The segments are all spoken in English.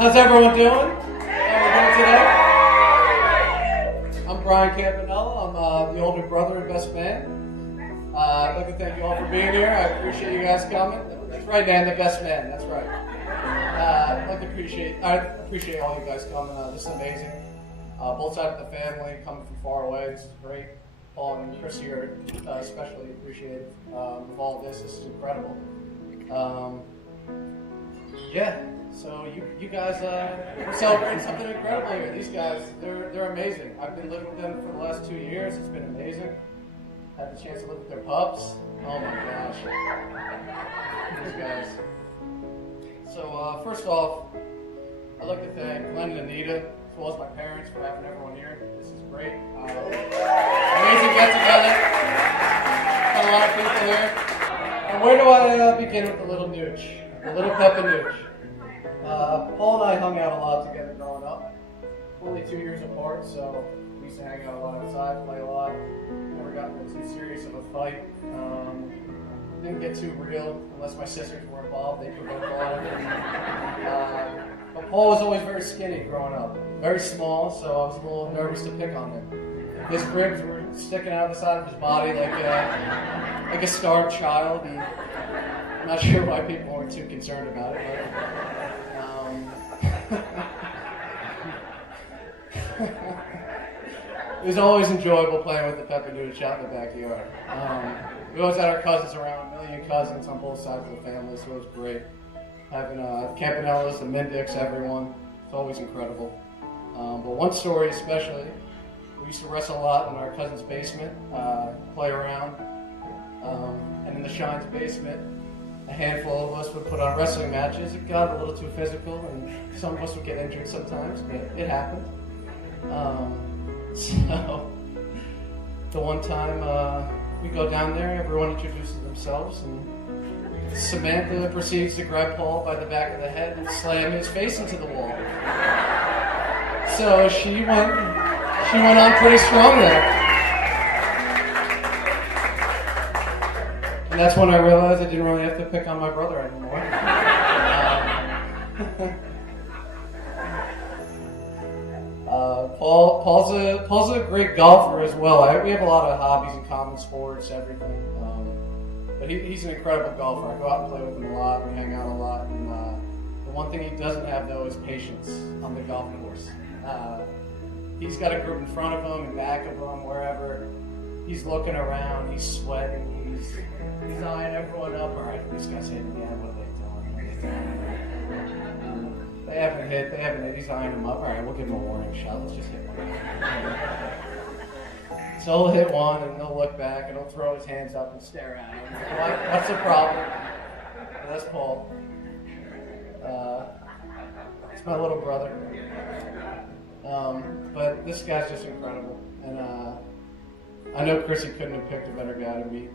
How's everyone doing? How are we doing today? I'm Brian Campanella. I'm the older brother and best man. I'd like to thank you all for being here. I appreciate you guys coming. That's right, Dan, the best man. That's right. I appreciate all you guys coming. This is amazing. Both sides of the family coming from far away. This is great. Paul and Christie are especially appreciated of all of this. This is incredible. Yeah. So you guys are celebrating something incredible here. These guys, they're amazing. I've been living with them for the last 2 years. It's been amazing. Had the chance to live with their pups. Oh my gosh. These guys. So first off, I'd like to thank Glenn and Anita, as well as my parents, for having everyone here. This is great. Amazing get together. Got a lot of people here. And where do I begin with the little nooch? The little Peppa nooch. Paul and I hung out a lot together growing up. Only 2 years apart, so we used to hang out a lot outside, play a lot. Never got into too serious of a fight. Didn't get too real unless my sisters were involved. They provoked a lot of it. But Paul was always very skinny growing up, very small, so I was a little nervous to pick on him. His ribs were sticking out of the side of his body like a starved child. And I'm not sure why people weren't too concerned about it, but it was always enjoyable playing with the Peppa Nooch out in the backyard. We always had our cousins around, a million cousins on both sides of the family, so it was great. Having Campanellas, the Mendicks, everyone, it's always incredible. But one story especially, we used to wrestle a lot in our cousin's basement, play around, and in the Shine's basement, a handful of us would put on wrestling matches. It got a little too physical, and some of us would get injured sometimes, but it happened. So, the one time we go down there, everyone introduces themselves, and Samantha proceeds to grab Paul by the back of the head and slam his face into the wall. So she went on pretty strong there. And that's when I realized I didn't really have to pick on my brother anymore. Paul's a great golfer as well. We have a lot of hobbies in common, sports, everything. But he's an incredible golfer. I go out and play with him a lot. We hang out a lot. And the one thing he doesn't have, though, is patience on the golf course. He's got a group in front of him and back of him, wherever. He's looking around. He's sweating. He's eyeing everyone up. All right, these guys hitting again. What are they doing? They haven't hit. He's eyeing them up. All right, we'll give him a warning shot. Let's just hit one. So he'll hit one, and he'll look back, and he'll throw his hands up and stare at him. What's the problem? That's Paul. It's my little brother. But this guy's just incredible. And I know Christie couldn't have picked a better guy to meet.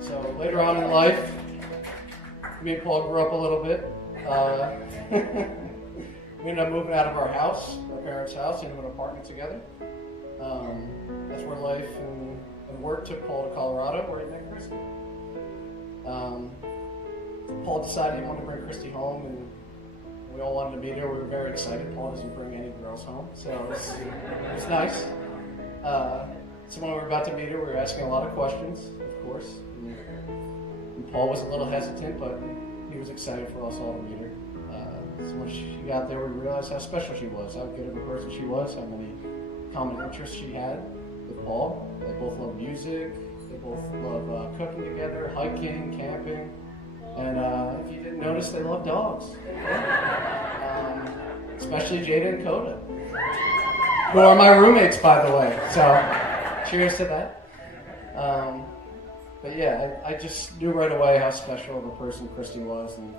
So later on in life, me and Paul grew up a little bit. We ended up moving out of our house, our parents' house, into an apartment together. That's where life and work took Paul to Colorado, where he met Christie. Paul decided he wanted to bring Christie home, and we all wanted to meet her. We were very excited. Paul doesn't bring any girls home, so it was nice. So when we were about to meet her, we were asking a lot of questions, of course. And Paul was a little hesitant, but he was excited for us all to meet her. So when she got there, we realized how special she was, how good of a person she was, how many common interests she had with Paul. They both love music. They both love cooking together, hiking, camping. And if you didn't notice, they love dogs. Especially Jada and Coda, who are my roommates, by the way. So, cheers to that. But yeah, I just knew right away how special of a person Christie was, and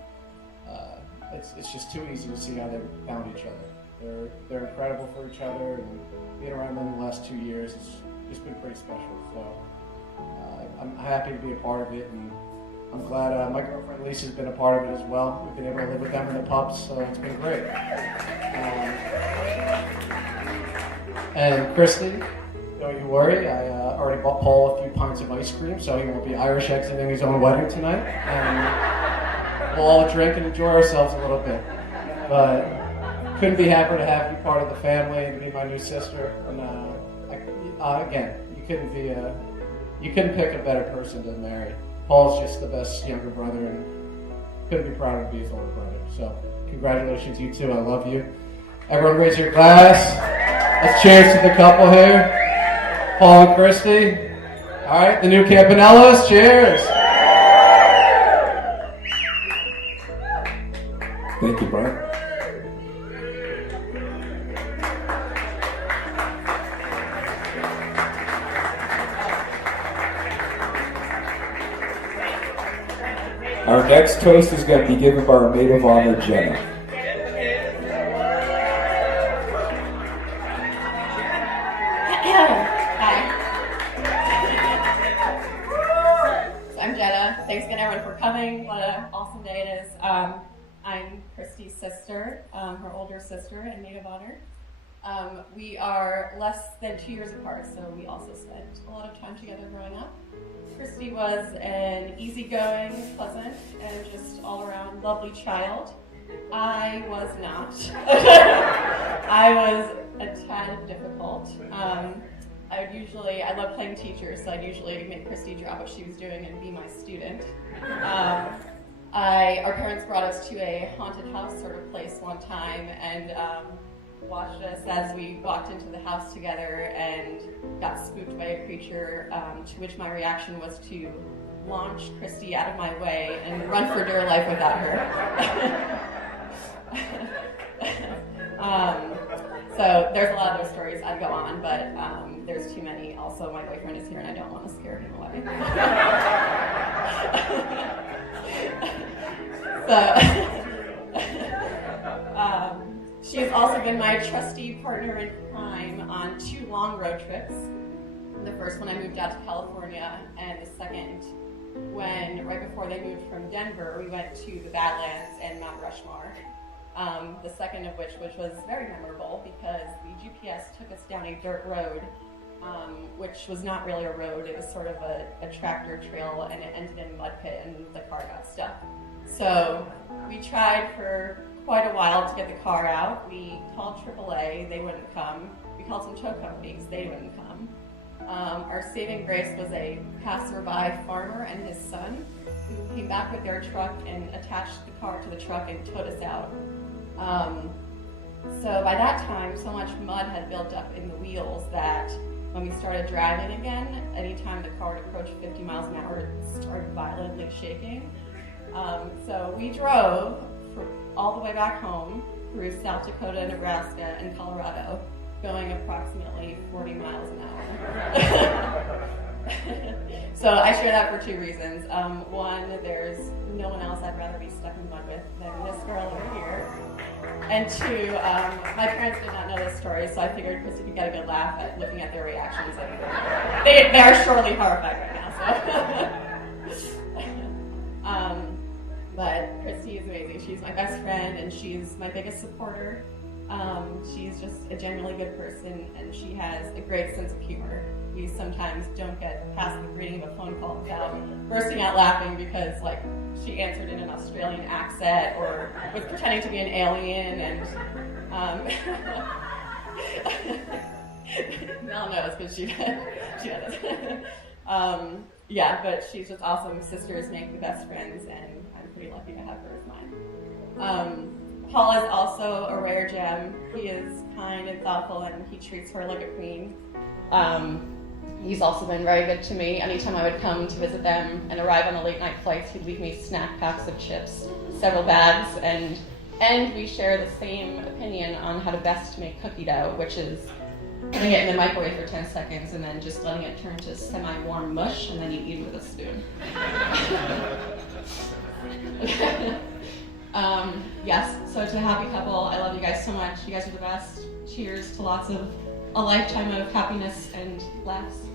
it's just too easy to see how they found each other. They're incredible for each other, and being around them the last 2 years has just been pretty special. So I'm happy to be a part of it, and I'm glad my girlfriend Lisa's been a part of it as well. We've been able to live with them and the pups, so it's been great. And Christie, don't you worry, I already bought Paul a few pints of ice cream, so he won't be Irish exiting his own wedding tonight. And we'll all drink and enjoy ourselves a little bit. But couldn't be happier to have you part of the family and be my new sister. And again, you couldn't pick a better person to marry. Paul's just the best younger brother, and couldn't be prouder to be his older brother. So congratulations, you two. I love you. Everyone raise your glass. Let's cheers to the couple here. Paul and Christie. All right, the new Campanellas. Cheers. Thank you, Brian. Our next toast is going to be given by our maid of honor, Jenna. Hi. So I'm Jenna. Thanks again, everyone, for coming. What an awesome day it is. I'm Christie's sister, her older sister and maid of honor. We are less than 2 years apart, so we also spent a lot of time together growing up. Christie was an easygoing, pleasant, and just all-around lovely child. I was not. I was a tad difficult. I love playing teacher, so I'd usually make Christie drop what she was doing and be my student. Our parents brought us to a haunted house sort of place one time and watched us as we walked into the house together and got spooked by a creature, to which my reaction was to launch Christie out of my way and run for dear life without her. So there's a lot of those stories I'd go on, but there's too many. Also, my boyfriend is here and I don't want to scare him away. She's also been my trusty partner in crime on 2 long road trips. The first one I moved out to California, and the second right before they moved from Denver, we went to the Badlands and Mount Rushmore. The second of which was very memorable because the GPS took us down a dirt road, which was not really a road. It was sort of a tractor trail, and it ended in a mud pit, and the car got stuck. So we tried for quite a while to get the car out. We called AAA, they wouldn't come. We called some tow companies, they wouldn't come. Our saving grace was a passerby farmer and his son who came back with their truck and attached the car to the truck and towed us out. So by that time, so much mud had built up in the wheels that when we started driving again, anytime the car would approach 50 miles an hour, it started violently shaking. So we drove all the way back home through South Dakota, Nebraska, and Colorado, going approximately 40 miles an hour. So I share that for 2 reasons. One, there's no one else I'd rather be stuck in mud with than this girl over here. And 2, my parents did not know this story, so I figured Christie could get a good laugh at looking at their reactions. They are surely horrified right now. So. But Christie is amazing. She's my best friend, and she's my biggest supporter. She's just a genuinely good person, and she has a great sense of humor. We sometimes don't get past the reading of a phone call without bursting out laughing because, she answered in an Australian accent or was pretending to be an alien, and Mel knows because she does. Yeah, but she's just awesome. Sisters make the best friends, and I'm pretty lucky to have her as mine. Paul is also a rare gem. He is kind and thoughtful, and he treats her like a queen. He's also been very good to me. Anytime I would come to visit them and arrive on the late night flights, he'd leave me snack packs of chips, several bags, and we share the same opinion on how to best make cookie dough, which is putting it in the microwave for 10 seconds and then just letting it turn to semi-warm mush, and then you eat it with a spoon. Yes, so to a happy couple, I love you guys so much. You guys are the best. Cheers to a lifetime of happiness and laughs.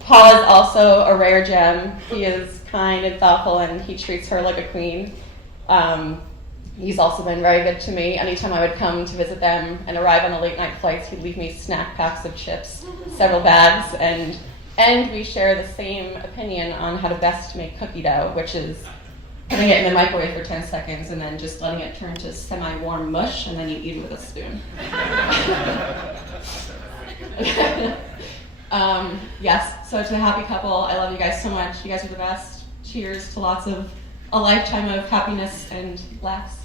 Paul is also a rare gem. He is kind and thoughtful, and he treats her like a queen. He's also been very good to me. Anytime I would come to visit them and arrive on the late night flights, he'd leave me snack packs of chips, several bags, and we share the same opinion on how to best make cookie dough, which is putting it in the microwave for 10 seconds and then just letting it turn to semi-warm mush, and then you eat it with a spoon. Yes, so to the happy couple, I love you guys so much. You guys are the best. Cheers to a lifetime of happiness and laughs.